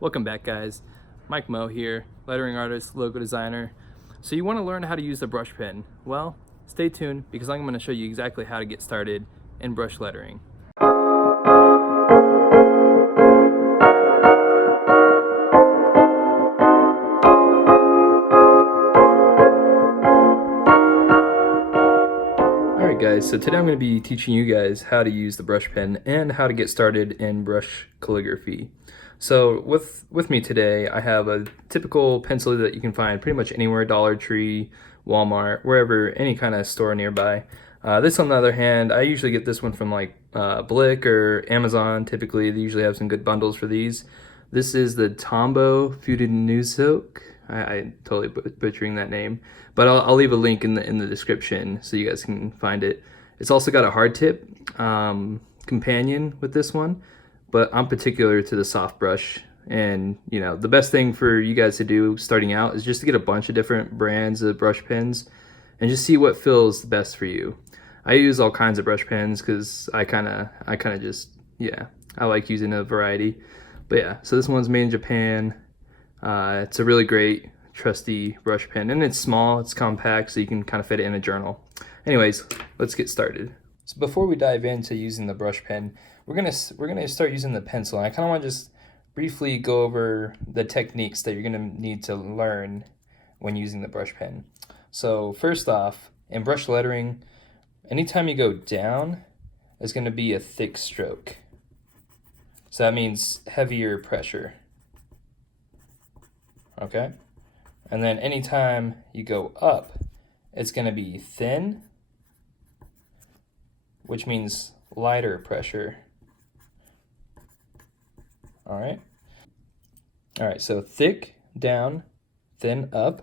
Welcome back, guys. Mike Moe here, lettering artist, logo designer. So you want to learn how to use the brush pen? Well, stay tuned because I'm going to show you exactly how to get started in brush lettering. Alright guys, so today I'm going to be teaching you guys how to use the brush pen and how to get started in brush calligraphy. So with me today, I have a typical pencil that you can find pretty much anywhere, Dollar Tree, Walmart, wherever, any kind of store nearby. This, on the other hand, I usually get this one from like Blick or Amazon. Typically, they usually have some good bundles for these. This is the Tombow Fudenosuke. I totally butchering that name, but I'll leave a link in the description so you guys can find it. It's also got a hard tip companion with this one, but I'm particular to the soft brush. And you know, the best thing for you guys to do starting out is just to get a bunch of different brands of brush pens and just see what feels the best for you. I use all kinds of brush pens because I kind of just, yeah, I like using a variety. But yeah, so this one's made in Japan. It's a really great trusty brush pen, and it's small, it's compact, so you can kind of fit it in a journal. Anyways, let's get started. So before we dive into using the brush pen, we're gonna start using the pencil. And I kind of want to just briefly go over the techniques that you're gonna need to learn when using the brush pen. So first off, in brush lettering, anytime you go down, it's gonna be a thick stroke. So that means heavier pressure. Okay? And then anytime you go up, it's going to be thin, which means lighter pressure. All right? All right, so thick down, thin up.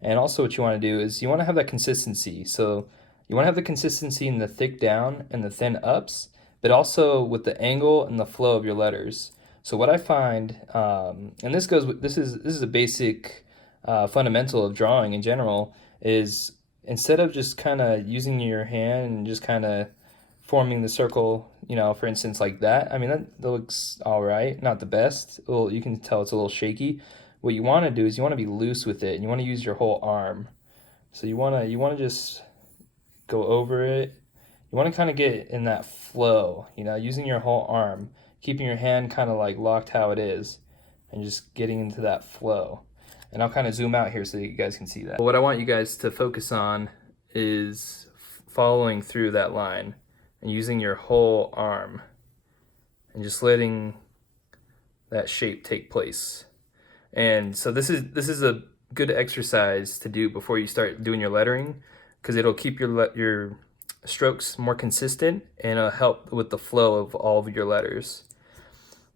And also what you want to do is you want to have that consistency. So you want to have the consistency in the thick down and the thin ups, but also with the angle and the flow of your letters. So what I find, and this is a basic fundamental of drawing in general, is instead of just kind of using your hand and just kind of forming the circle, you know, for instance, like that. I mean, that looks all right, not the best. Well, you can tell it's a little shaky. What you want to do is you want to be loose with it, and you want to use your whole arm. So you want to just go over it. You want to kind of get in that flow, you know, using your whole arm, keeping your hand kind of like locked how it is, and just getting into that flow. And I'll kind of zoom out here so that you guys can see that. What I want you guys to focus on is following through that line and using your whole arm and just letting that shape take place. And so this is a good exercise to do before you start doing your lettering, because it'll keep your strokes more consistent and it'll help with the flow of all of your letters.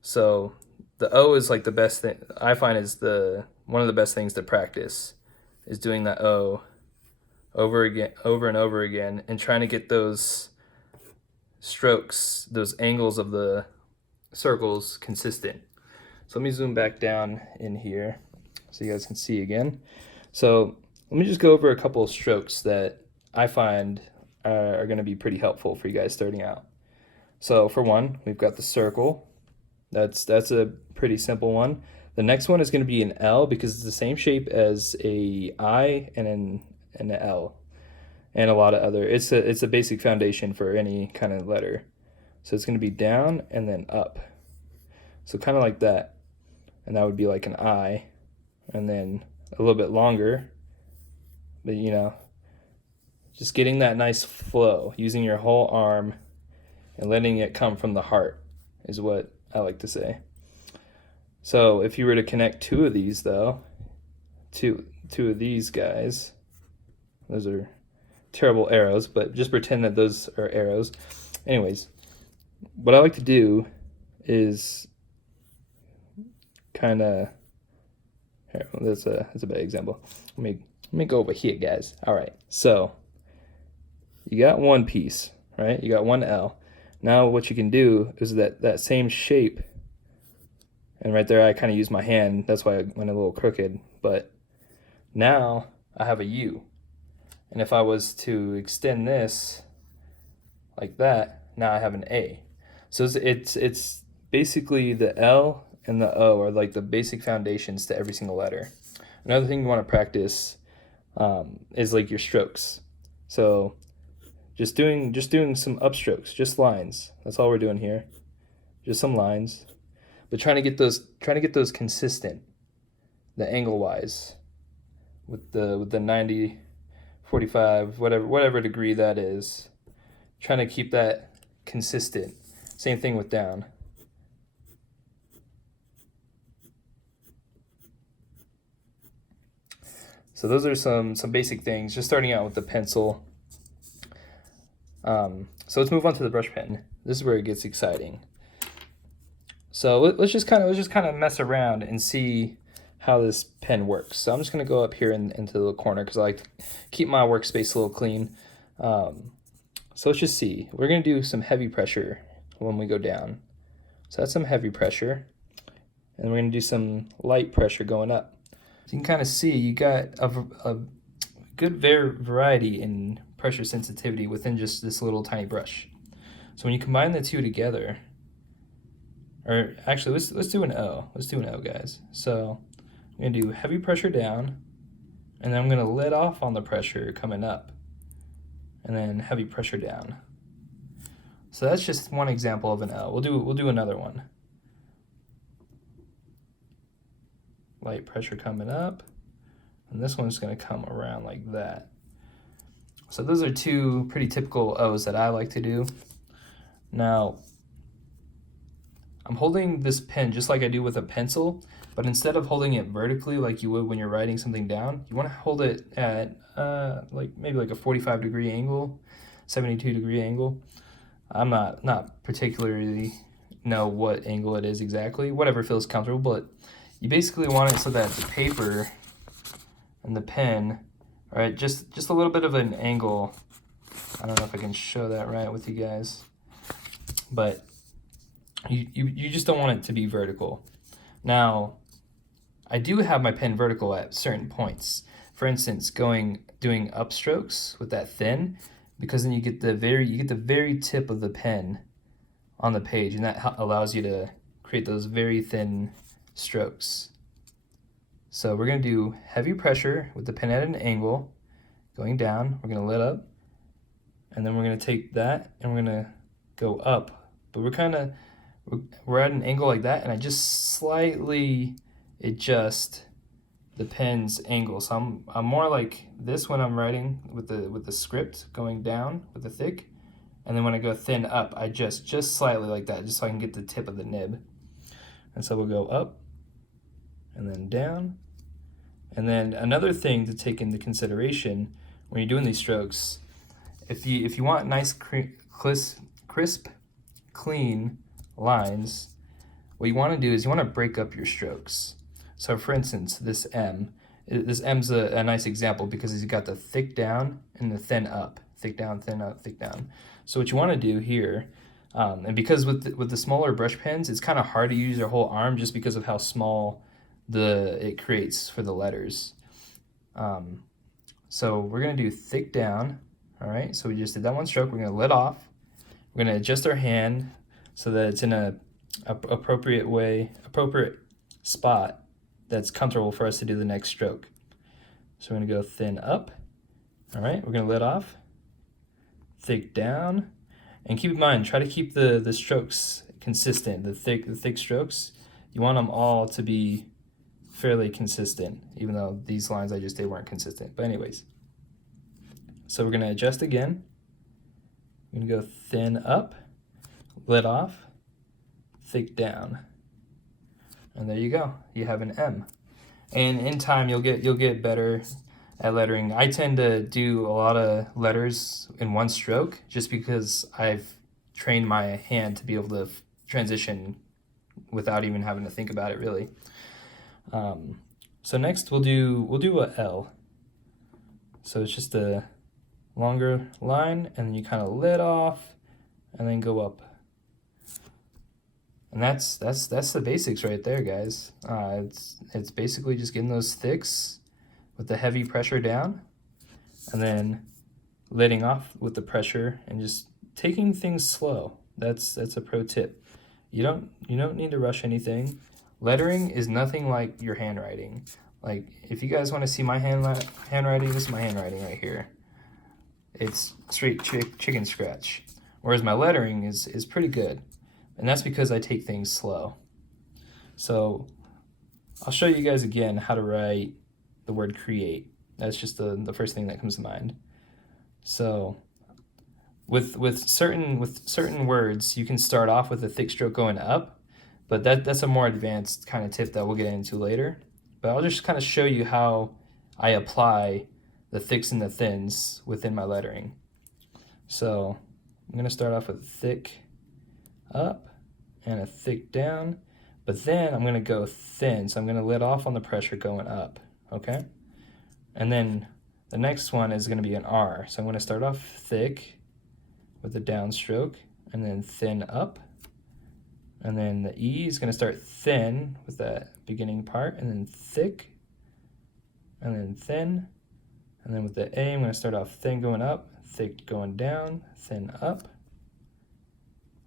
So the O is like the best thing I find, is one of the best things to practice, is doing that O over and over again, and trying to get those strokes, those angles of the circles consistent. So let me zoom back down in here so you guys can see again. So let me just go over a couple of strokes that I find are going to be pretty helpful for you guys starting out. So for one, we've got the circle. That's a pretty simple one. The next one is going to be an L, because it's the same shape as a I and an L, and a lot of other. It's a basic foundation for any kind of letter. So it's going to be down and then up. So kind of like that, and that would be like an I, and then a little bit longer. But you know, just getting that nice flow, using your whole arm and letting it come from the heart is what I like to say. So if you were to connect two of these though, two of these guys, those are terrible arrows, but just pretend that those are arrows. Anyways, what I like to do is kind of, that's a bad example. Let me go over here, guys. All right, so you got one piece, right? You got one L. Now what you can do is that same shape, and right there I kind of use my hand, that's why I went a little crooked, but now I have a U. And if I was to extend this like that, now I have an A. So it's basically the L and the O are like the basic foundations to every single letter. Another thing you want to practice is like your strokes. So just doing some upstrokes, just lines. That's all we're doing here. Just some lines, but trying to get those consistent, the angle wise, with the 90, 45, whatever degree that is. Trying to keep that consistent. Same thing with down. So those are some basic things, just starting out with the pencil. So let's move on to the brush pen. This is where it gets exciting. So let's just kind of mess around and see how this pen works. So I'm just gonna go up here into the corner because I like to keep my workspace a little clean. So let's just see. We're gonna do some heavy pressure when we go down. So that's some heavy pressure, and we're gonna do some light pressure going up. So you can kind of see you got a good variety in pressure sensitivity within just this little tiny brush. So when you combine the two together, or actually let's do an O. Let's do an O, guys. So I'm gonna do heavy pressure down, and then I'm gonna let off on the pressure coming up, and then heavy pressure down. So that's just one example of an O. We'll do another one. Light pressure coming up, and this one's going to come around like that. So those are two pretty typical O's that I like to do. Now, I'm holding this pen just like I do with a pencil, but instead of holding it vertically like you would when you're writing something down, you want to hold it at maybe like a 45-degree angle, 72-degree angle. I'm not particularly know what angle it is exactly, whatever feels comfortable, but you basically want it so that the paper and the pen are at just a little bit of an angle. I don't know if I can show that right with you guys, but you just don't want it to be vertical. Now, I do have my pen vertical at certain points. For instance, doing upstrokes with that thin, because then you get the very tip of the pen on the page, and that allows you to create those very thin strokes. So we're going to do heavy pressure with the pen at an angle going down. We're going to let up, and then we're going to take that and we're going to go up, but we're at an angle like that, and I just slightly adjust the pen's angle. So I'm more like this when I'm writing with the script going down with the thick, and then when I go thin up, I just slightly like that, just so I can get the tip of the nib. And so we'll go up and then down. And then another thing to take into consideration when you're doing these strokes, if you want nice crisp, clean lines, what you want to do is you want to break up your strokes. So for instance, this M's a nice example because it's got the thick down and the thin up, thick down, thin up, thick down. So what you want to do here, and because with the smaller brush pens, it's kind of hard to use your whole arm just because of how small it creates for the letters. So we're going to do thick down. All right, so we just did that one stroke. We're going to let off. We're going to adjust our hand so that it's in a appropriate spot that's comfortable for us to do the next stroke. So we're going to go thin up. All right, we're going to let off, thick down, and keep in mind, try to keep the strokes consistent. The thick strokes, you want them all to be fairly consistent, even though these lines I just did weren't consistent. But anyways, so we're going to adjust again. We're going to go thin up, let off, thick down, and there you go. You have an M. And in time, you'll get better at lettering. I tend to do a lot of letters in one stroke just because I've trained my hand to be able to transition without even having to think about it really. So next we'll do a L. So it's just a longer line, and then you kind of let off and then go up. And that's the basics right there, guys. It's basically just getting those thicks with the heavy pressure down, and then letting off with the pressure and just taking things slow. That's a pro tip. You don't need to rush anything. lettering is nothing like your handwriting. Like, if you guys want to see my handwriting, this is my handwriting right here. It's straight chicken scratch. Whereas my lettering is pretty good. And that's because I take things slow. So I'll show you guys again how to write the word create. That's just the first thing that comes to mind. So with certain words, you can start off with a thick stroke going up, but that's a more advanced kind of tip that we'll get into later. But I'll just kind of show you how I apply the thicks and the thins within my lettering. So I'm gonna start off with thick up and a thick down, but then I'm gonna go thin. So I'm gonna let off on the pressure going up, okay? And then the next one is gonna be an R. So I'm gonna start off thick with a downstroke and then thin up. And then the E is gonna start thin with that beginning part and then thick and then thin. And then with the A, I'm gonna start off thin going up, thick going down, thin up,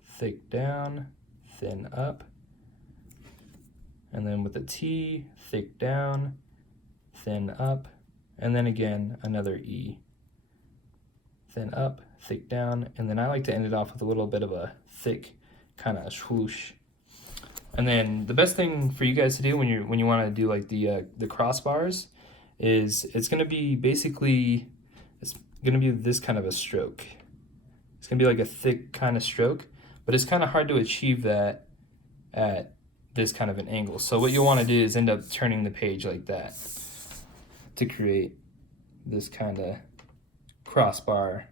thick down, thin up. And then with the T, thick down, thin up, and then again, another E. Thin up, thick down, and then I like to end it off with a little bit of a thick kind of swoosh. And then the best thing for you guys to do when you want to do like the crossbars is it's going to be this kind of a stroke. It's going to be like a thick kind of stroke, but it's kind of hard to achieve that at this kind of an angle. So what you'll want to do is end up turning the page like that to create this kind of crossbar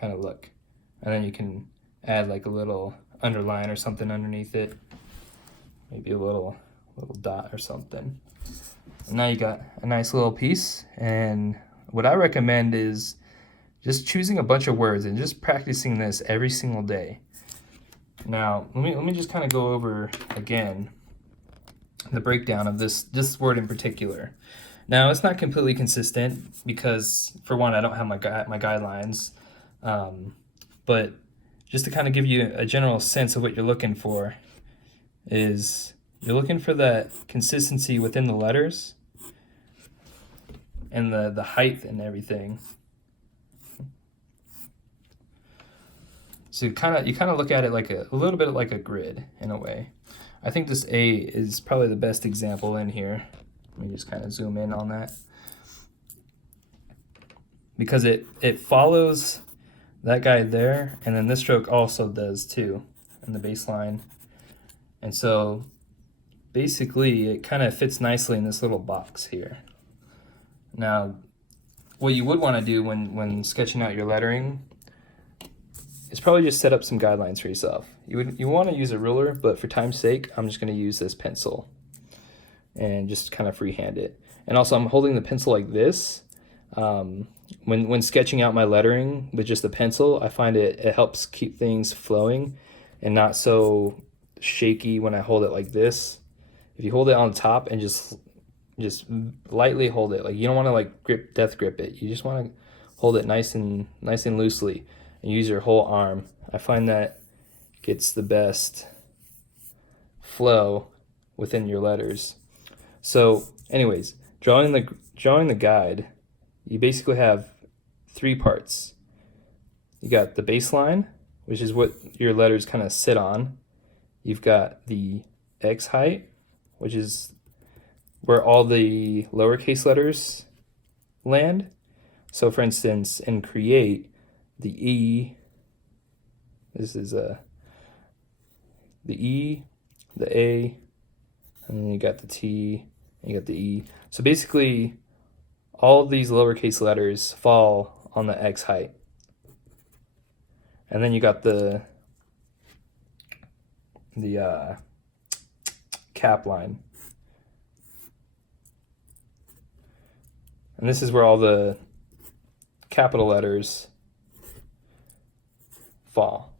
kind of look. And then you can add like a little underline or something underneath it, maybe a little dot or something. And now you got a nice little piece. And what I recommend is just choosing a bunch of words and just practicing this every single day. Now let me just kind of go over again the breakdown of this word in particular. Now it's not completely consistent because, for one, I don't have my guidelines, but just to kind of give you a general sense of what you're looking for is you're looking for that consistency within the letters and the height and everything. So you kind of look at it like a little bit like a grid in a way. I think this A is probably the best example in here. Let me just kind of zoom in on that. Because it follows that guy there, and then this stroke also does too, in the baseline. And so basically it kind of fits nicely in this little box here. Now, what you would want to do when sketching out your lettering is probably just set up some guidelines for yourself. You want to use a ruler, but for time's sake, I'm just going to use this pencil and just kind of freehand it. And also I'm holding the pencil like this. When sketching out my lettering with just the pencil, I find it helps keep things flowing and not so shaky when I hold it like this. If you hold it on top and just lightly hold it, like you don't want to like death grip it. You just want to hold it nice and loosely and use your whole arm. I find that gets the best flow within your letters. So anyways, drawing the guide, you basically have three parts. You got the baseline, which is what your letters kind of sit on. You've got the X height, which is where all the lowercase letters land. So for instance, in create, the E, this is the E, the A, and then you got the T, and you got the E. So basically, all of these lowercase letters fall on the X height. And then you got the cap line. And this is where all the capital letters fall.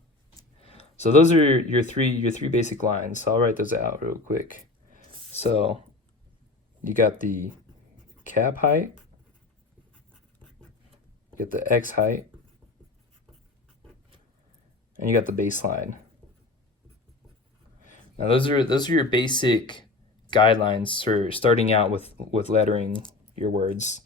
So those are your three basic lines. So I'll write those out real quick. So you got the cap height, you got the X height, and you got the baseline. Now those are your basic guidelines for starting out with lettering your words.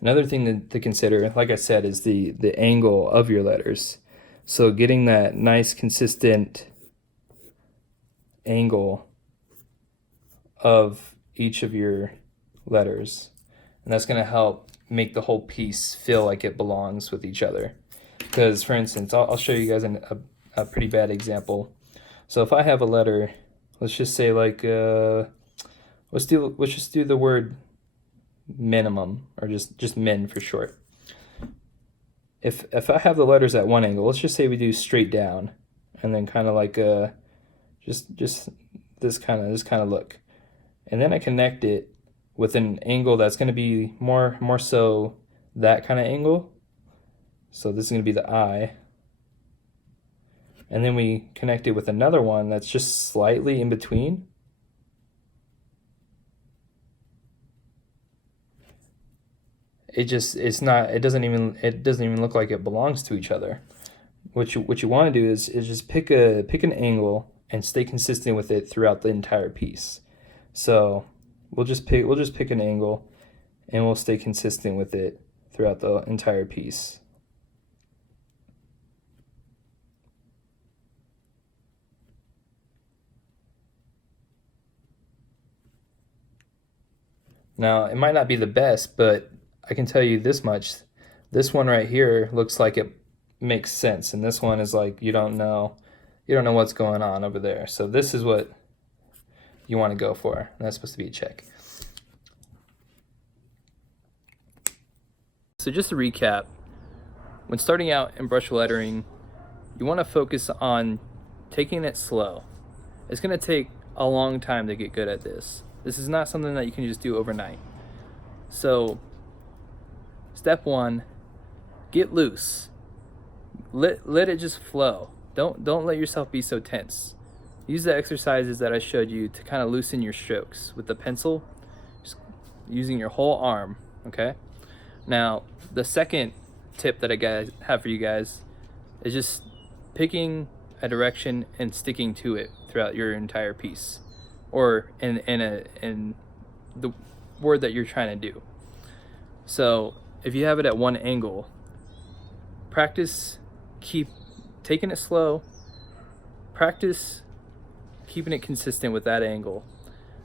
Another thing to consider, like I said, is the angle of your letters. So getting that nice consistent angle of each of your letters, and that's going to help make the whole piece feel like it belongs with each other. Because, for instance, I'll show you guys a pretty bad example. So if I have a letter, let's just say like let's just do the word minimum, or just min for short. If I have the letters at one angle, let's just say we do straight down, and then kind of like just this kind of look, and then I connect it with an angle that's going to be more so that kind of angle. So this is going to be the I, and then we connect it with another one that's just slightly in between. It doesn't even look like it belongs to each other. What you want to do is just pick an angle and stay consistent with it throughout the entire piece. So we'll just pick an angle, and we'll stay consistent with it throughout the entire piece. Now, it might not be the best, but I can tell you this much. This one right here looks like it makes sense, and this one is like you don't know what's going on over there. So this is what you want to go for. And that's supposed to be a check. So just to recap, when starting out in brush lettering, you want to focus on taking it slow. It's going to take a long time to get good at this. This is not something that you can just do overnight. So step one, get loose. Let it just flow. Don't let yourself be so tense. Use the exercises that I showed you to kind of loosen your strokes with the pencil, just using your whole arm, okay? Now, the second tip that I have for you guys is just picking a direction and sticking to it throughout your entire piece, or in the word that you're trying to do. So if you have it at one angle, practice keep taking it slow. Practice keeping it consistent with that angle.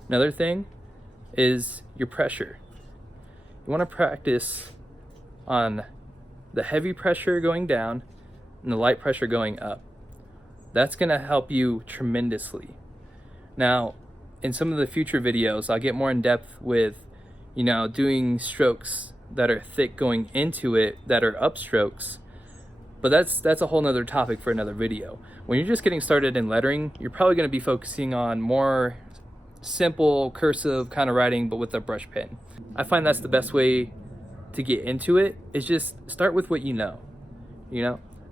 Another thing is your pressure. You want to practice on the heavy pressure going down and the light pressure going up. That's going to help you tremendously. Now, in some of the future videos, I'll get more in depth with, doing strokes that are thick going into it that are upstrokes. But that's a whole nother topic for another video. When you're just getting started in lettering, you're probably going to be focusing on more simple cursive kind of writing, but with a brush pen. I find that's the best way to get into it, is just start with what you know.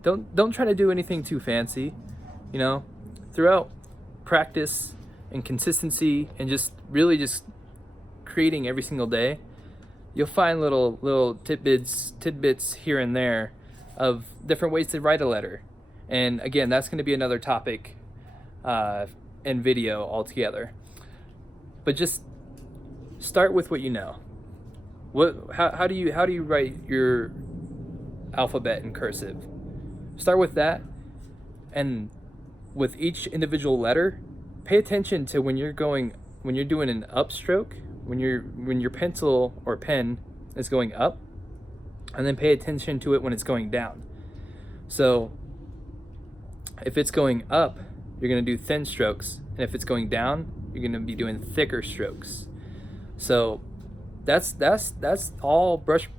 Don't try to do anything too fancy. Throughout practice and consistency and just creating every single day, you'll find little tidbits here and there of different ways to write a letter. And again, that's going to be another topic and video altogether. But just start with what you know. How do you write your alphabet in cursive? Start with that, and with each individual letter, pay attention to when you're doing an upstroke, when your pencil or pen is going up, and then pay attention to it when it's going down. So if it's going up, you're going to do thin strokes, and if it's going down, you're going to be doing thicker strokes. So that's all brush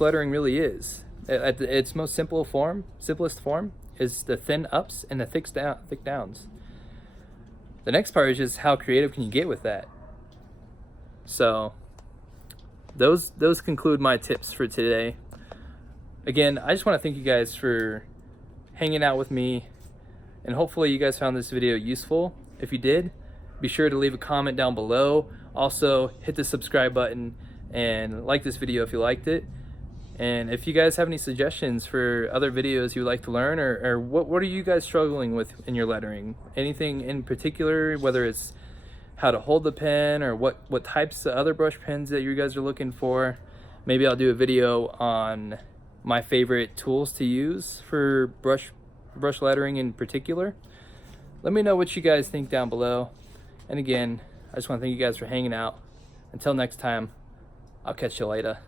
lettering really is. At its most simplest form is the thin ups and the thick downs. The next part is just how creative can you get with that. So those conclude my tips for today. Again, I just want to thank you guys for hanging out with me, and hopefully you guys found this video useful. If you did, be sure to leave a comment down below. Also, hit the subscribe button and like this video if you liked it. And if you guys have any suggestions for other videos you would like to learn, or what are you guys struggling with in your lettering? Anything in particular, whether it's how to hold the pen or what types of other brush pens that you guys are looking for. Maybe I'll do a video on my favorite tools to use for brush lettering in particular. Let me know what you guys think down below. And again, I just want to thank you guys for hanging out. Until next time, I'll catch you later.